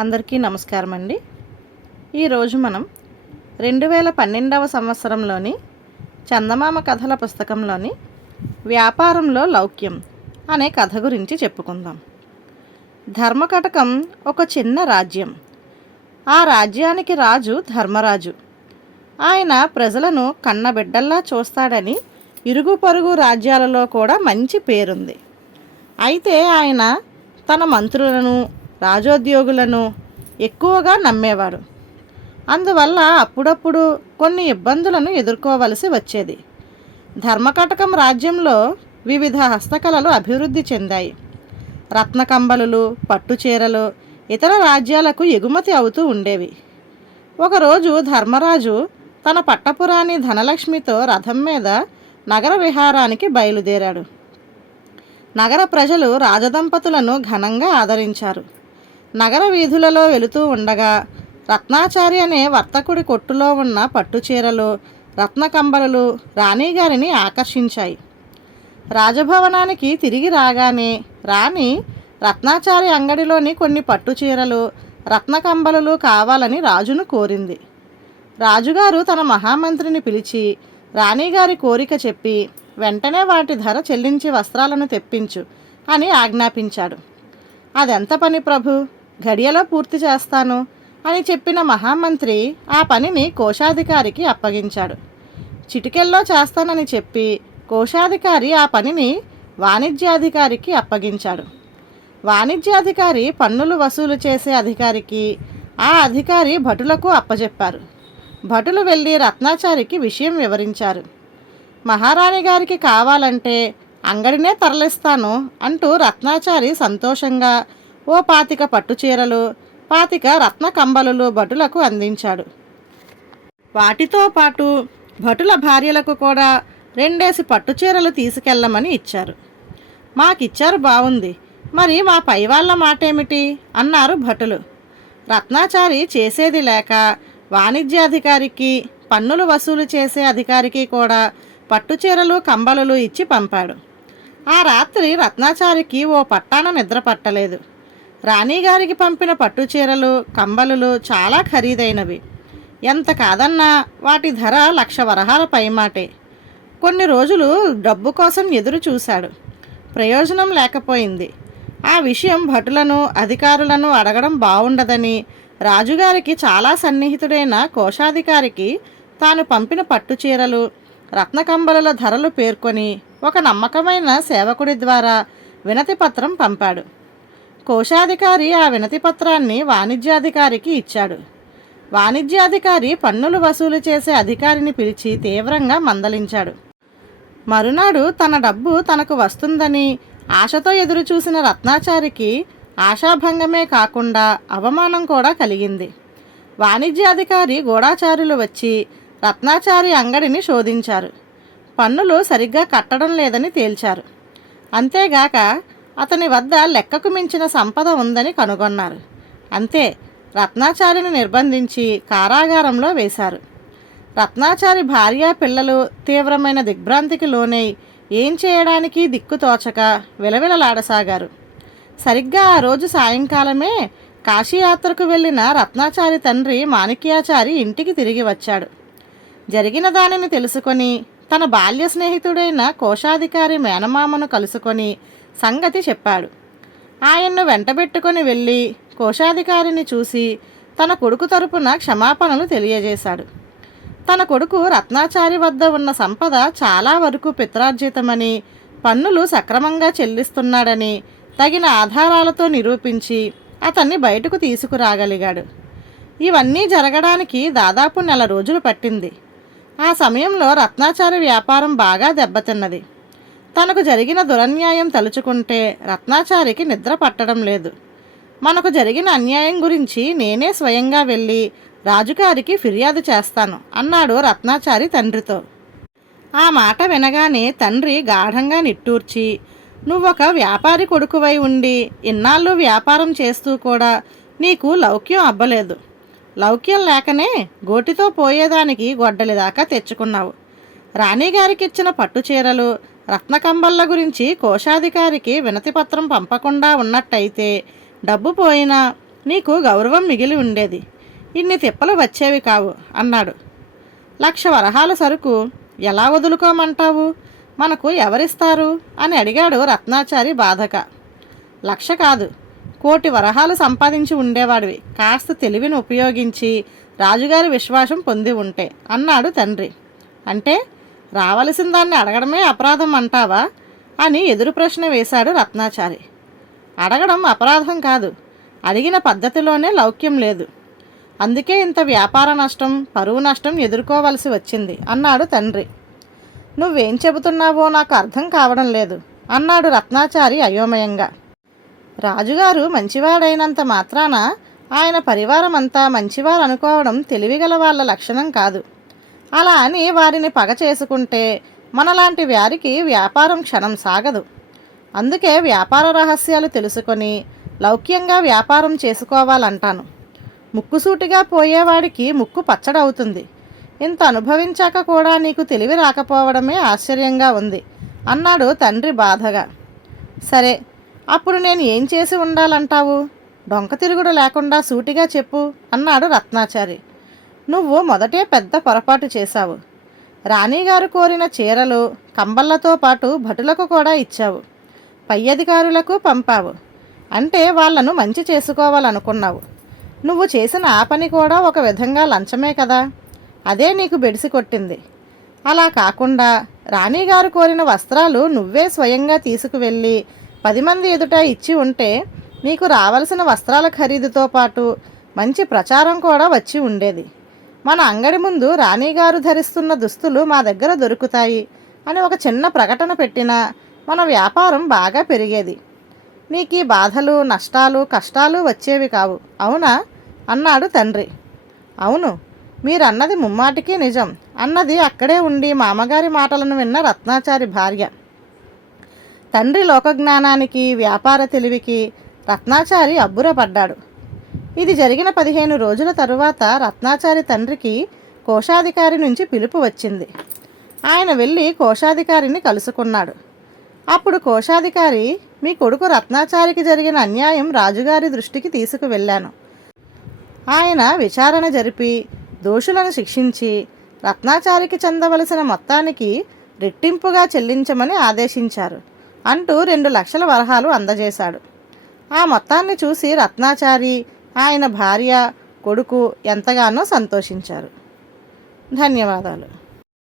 అందరికీ నమస్కారం అండి. ఈరోజు మనం 2012వ సంవత్సరంలోని చందమామ కథల పుస్తకంలోని వ్యాపారంలో లౌక్యం అనే కథ గురించి చెప్పుకుందాం. ధర్మకటకం ఒక చిన్న రాజ్యం. ఆ రాజ్యానికి రాజు ధర్మరాజు. ఆయన ప్రజలను కన్నబిడ్డల్లా చూస్తాడని ఇరుగు పొరుగు రాజ్యాలలో కూడా మంచి పేరుంది. అయితే ఆయన తన మంత్రులను రాజోద్యోగులను ఎక్కువగా నమ్మేవాడు. అందువల్ల అప్పుడప్పుడు కొన్ని ఇబ్బందులను ఎదుర్కోవలసి వచ్చేది. ధర్మకటకం రాజ్యంలో వివిధ హస్తకళలు అభివృద్ధి చెందాయి. రత్నకంబలులు, పట్టుచీరలు ఇతర రాజ్యాలకు ఎగుమతి అవుతూ ఉండేవి. ఒకరోజు ధర్మరాజు తన పట్టపురాణి ధనలక్ష్మితో రథం మీద నగర విహారానికి బయలుదేరాడు. నగర ప్రజలు రాజదంపతులను ఘనంగా ఆదరించారు. నగర వీధులలో వెళుతూ ఉండగా రత్నాచారి అనే వర్తకుడి కొట్టులో ఉన్న పట్టుచీరలు, రత్నకంబలు రాణిగారిని ఆకర్షించాయి. రాజభవనానికి తిరిగి రాగానే రాణి రత్నాచారి అంగడిలోని కొన్ని పట్టుచీరలు, రత్నకంబలు కావాలని రాజును కోరింది. రాజుగారు తన మహామంత్రిని పిలిచి రాణిగారి కోరిక చెప్పి వెంటనే వాటి ధర చెల్లించి వస్త్రాలను తెప్పించు అని ఆజ్ఞాపించాడు. అదెంత పని ప్రభు, ఘడియలో పూర్తి చేస్తాను అని చెప్పిన మహామంత్రి ఆ పనిని కోశాధికారికి అప్పగించాడు. చిటికెల్లో చేస్తానని చెప్పి కోశాధికారి ఆ పనిని వాణిజ్యాధికారికి అప్పగించాడు. వాణిజ్యాధికారి పన్నులు వసూలు చేసే అధికారికి, ఆ అధికారి భటులకు అప్పచెప్పారు. భటులు వెళ్ళి రత్నాచారికి విషయం వివరించారు. మహారాణి గారికి కావాలంటే అంగడినే తరలిస్తాను అంటూ రత్నాచారి సంతోషంగా 25 పట్టుచీరలు, 25 రత్న కంబలు భటులకు అందించాడు. వాటితో పాటు భటుల భార్యలకు కూడా 2 పట్టుచీరలు తీసుకెళ్ళమని ఇచ్చారు. మాకిచ్చారు బాగుంది, మరి మా పై వాళ్ళ మాటేమిటి అన్నారు భటులు. రత్నాచారి చేసేది లేక వాణిజ్యాధికారికి, పన్నులు వసూలు చేసే అధికారికి కూడా పట్టుచీరలు, కంబలు ఇచ్చి పంపాడు. ఆ రాత్రి రత్నాచారికి ఓ పట్టాన నిద్ర పట్టలేదు. రాణిగారికి పంపిన పట్టుచీరలు, కంబలు చాలా ఖరీదైనవి. ఎంత కాదన్నా వాటి ధర 1,00,000 వరహాల పైమాటే. కొన్ని రోజులు డబ్బు కోసం ఎదురు చూశాడు. ప్రయోజనం లేకపోయింది. ఆ విషయం భటులను, అధికారులను అడగడం బాగుండదని రాజుగారికి చాలా సన్నిహితుడైన కోశాధికారికి తాను పంపిన పట్టుచీరలు, రత్నకంబల ధరలు పేర్కొని ఒక నమ్మకమైన సేవకుడి ద్వారా వినతి పత్రం పంపాడు. కోశాధికారి ఆ వినతి పత్రాన్ని వాణిజ్యాధికారికి ఇచ్చాడు. వాణిజ్యాధికారి పన్నులు వసూలు చేసే అధికారిని పిలిచి తీవ్రంగా మందలించాడు. మరునాడు తన డబ్బు తనకు వస్తుందని ఆశతో ఎదురుచూసిన రత్నాచారికి ఆశాభంగమే కాకుండా అవమానం కూడా కలిగింది. వాణిజ్యాధికారి గూఢాచారులు వచ్చి రత్నాచారి అంగడిని శోధించారు. పన్నులు సరిగ్గా కట్టడం లేదని తేల్చారు. అంతేగాక అతని వద్ద లెక్కకు మించిన సంపద ఉందని కనుగొన్నారు. అంతే, రత్నాచారిని నిర్బంధించి కారాగారంలో వేశారు. రత్నాచారి భార్య, పిల్లలు తీవ్రమైన దిగ్భ్రాంతికి లోనై ఏం చేయడానికి దిక్కుతోచక విలవిలలాడసాగారు. సరిగ్గా ఆ రోజు సాయంకాలమే కాశీయాత్రకు వెళ్ళిన రత్నాచారి తండ్రి మాణిక్యాచారి ఇంటికి తిరిగి వచ్చాడు. జరిగిన దానిని తెలుసుకొని తన బాల్య స్నేహితుడైన కోశాధికారి మేనమామను కలుసుకొని సంగతి చెప్పాడు. ఆయన్ను వెంటబెట్టుకొని వెళ్ళి కోశాధికారిని చూసి తన కొడుకు తరపున క్షమాపణలు తెలియజేశాడు. తన కొడుకు రత్నాచారి వద్ద ఉన్న సంపద చాలా వరకు పిత్రార్జితమని, పన్నులు సక్రమంగా చెల్లిస్తున్నాడని తగిన ఆధారాలతో నిరూపించి అతన్ని బయటకు తీసుకురాగలిగాడు. ఇవన్నీ జరగడానికి దాదాపు 1 నెల రోజులు పట్టింది. ఆ సమయంలో రత్నాచారి వ్యాపారం బాగా దెబ్బతిన్నది. తనకు జరిగిన దురన్యాయం తలుచుకుంటే రత్నాచారికి నిద్ర పట్టడం లేదు. మనకు జరిగిన అన్యాయం గురించి నేనే స్వయంగా వెళ్ళి రాజుగారికి ఫిర్యాదు చేస్తాను అన్నాడు రత్నాచారి తండ్రితో. ఆ మాట వినగానే తండ్రి గాఢంగా నిట్టూర్చి, నువ్వొక వ్యాపారి కొడుకువై ఉండి ఇన్నాళ్ళు వ్యాపారం చేస్తూ కూడా నీకు లౌక్యం అబ్బలేదు. లౌక్యం లేకనే గోటితో పోయేదానికి గొడ్డలి దాకా తెచ్చుకున్నావు. రాణిగారికిచ్చిన పట్టుచీరలు, రత్నకంబళ్ళ గురించి కోశాధికారికి వినతిపత్రం పంపకుండా ఉన్నట్టయితే డబ్బు పోయినా నీకు గౌరవం మిగిలి ఉండేది, ఇన్ని తిప్పలు వచ్చేవి కావు అన్నాడు. 1,00,000 వరహాల సరుకు ఎలా వదులుకోమంటావు, మనకు ఎవరిస్తారు అని అడిగాడు రత్నాచారి బాధగా. 1,00,000 కాదు, 1,00,00,000 వరహాలు సంపాదించి ఉండేవాడివి, కాస్త తెలివిని ఉపయోగించి రాజుగారి విశ్వాసం పొంది ఉంటే అన్నాడు తండ్రి. అంటే రావలసిన దాన్ని అడగడమే అపరాధం అంటావా అని ఎదురు ప్రశ్న వేశాడు రత్నాచారి. అడగడం అపరాధం కాదు, అడిగిన పద్ధతిలోనే లౌక్యం లేదు, అందుకే ఇంత వ్యాపార నష్టం, పరువు నష్టం ఎదుర్కోవలసి వచ్చింది అన్నాడు తండ్రి. నువ్వేం చెబుతున్నావో నాకు అర్థం కావడం లేదు అన్నాడు రత్నాచారి అయోమయంగా. రాజుగారు మంచివాడైనంత మాత్రాన ఆయన పరివారం అంతా మంచివారు అనుకోవడం తెలివిగల వాళ్ళ లక్షణం కాదు. అలా అని వారిని పగ చేసుకుంటే మనలాంటి వారికి వ్యాపారం క్షణం సాగదు. అందుకే వ్యాపార రహస్యాలు తెలుసుకొని లౌక్యంగా వ్యాపారం చేసుకోవాలంటాను. ముక్కుసూటిగా పోయేవాడికి ముక్కు పచ్చడవుతుంది. ఇంత అనుభవించాక కూడా నీకు తెలివి రాకపోవడమే ఆశ్చర్యంగా ఉంది అన్నాడు తండ్రి బాధగా. సరే, అప్పుడు నేను ఏం చేసి ఉండాలంటావు, డొంక తిరుగుడు లేకుండా సూటిగా చెప్పు అన్నాడు రత్నాచారి. నువ్వు మొదటే పెద్ద పొరపాటు చేశావు. రాణిగారు కోరిన చీరలు కంబళ్లతో పాటు భటులకు కూడా ఇచ్చావు, పై అధికారులకు పంపావు. అంటే వాళ్లను మంచి చేసుకోవాలనుకున్నావు. నువ్వు చేసిన ఆ పని కూడా ఒక విధంగా లంచమే కదా, అదే నీకు బెడిసి కొట్టింది. అలా కాకుండా రాణిగారు కోరిన వస్త్రాలు నువ్వే స్వయంగా తీసుకువెళ్ళి 10 మంది ఎదుట ఇచ్చి ఉంటే నీకు రావలసిన వస్త్రాల ఖరీదుతో పాటు మంచి ప్రచారం కూడా వచ్చి ఉండేది. మన అంగడి ముందు రాణిగారు ధరిస్తున్న దుస్తులు మా దగ్గర దొరుకుతాయి అని ఒక చిన్న ప్రకటన పెట్టినా మన వ్యాపారం బాగా పెరిగేది. నీకు ఈ బాధలు, నష్టాలు, కష్టాలు వచ్చేవి కావు, అవునా అన్నాడు తండ్రి. అవును, మీరన్నది ముమ్మాటికి నిజం అన్నది అక్కడే ఉండి మామగారి మాటలను విన్న రత్నాచారి భార్య. తండ్రి లోకజ్ఞానానికి, వ్యాపార తెలివికి రత్నాచారి అబ్బురపడ్డాడు. ఇది జరిగిన 15 రోజుల తరువాత రత్నాచారి తండ్రికి కోశాధికారి నుంచి పిలుపు వచ్చింది. ఆయన వెళ్ళి కోశాధికారిని కలుసుకున్నాడు. అప్పుడు కోశాధికారి, మీ కొడుకు రత్నాచారికి జరిగిన అన్యాయం రాజుగారి దృష్టికి తీసుకువెళ్ళాను. ఆయన విచారణ జరిపి దోషులను శిక్షించి రత్నాచారికి చెందవలసిన మొత్తానికి రెట్టింపుగా చెల్లించమని ఆదేశించారు అంటూ 2,00,000 వరహాలు అందజేశాడు. ఆ మొత్తాన్ని చూసి రత్నాచారి, ఆయన భార్య, కొడుకు ఎంతగానో సంతోషించారు. ధన్యవాదాలు.